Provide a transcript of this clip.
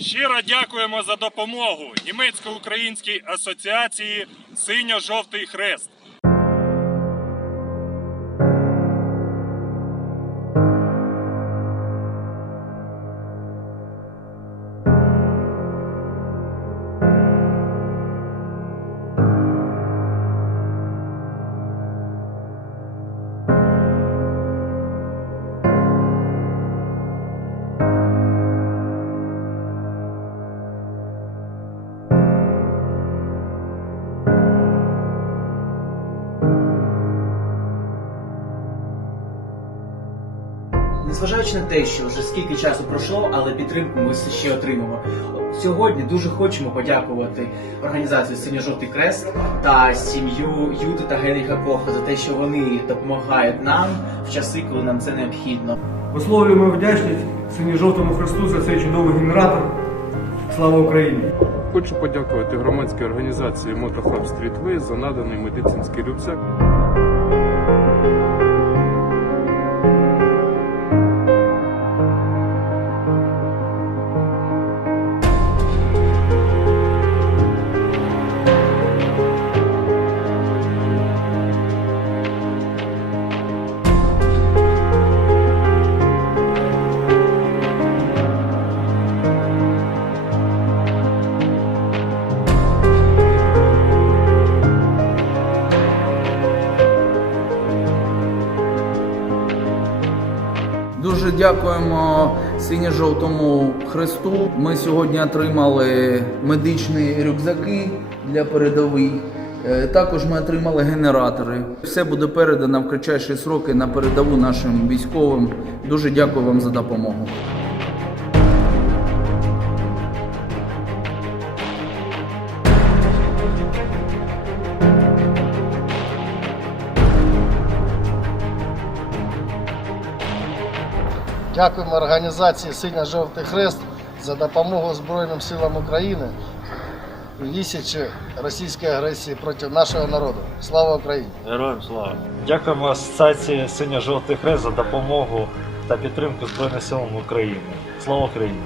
Щиро дякуємо за допомогу німецько-українській асоціації Синьо-жовтий хрест. Незважаючи на те, що вже скільки часу пройшло, але підтримку ми все ще отримуємо. Сьогодні дуже хочемо подякувати організації Синьо-Жовтий Крест та сім'ю Юди та Генріха Коха за те, що вони допомагають нам в часи, коли нам це необхідно. Висловлюємо вдячність синьо-жовтому хресту за цей чудовий генератор. Слава Україні! Хочу подякувати громадській організації Мотохаб Стрітвей за наданий медицинський рюкзак. Дуже дякуємо синьо-жовтому хресту. Ми сьогодні отримали медичні рюкзаки для передових. Е, Також ми отримали генератори. Все буде передано в кратчайші сроки на передову нашим військовим. Дуже дякую вам за допомогу. Дякуємо організації Синя Жовтий Хрест за допомогу Збройним силам України у відсічі російської агресії проти нашого народу. Слава Україні! Героям слава! Дякуємо Асоціації Синьо-Жовтий Хрест за допомогу та підтримку Збройним силам України. Слава Україні!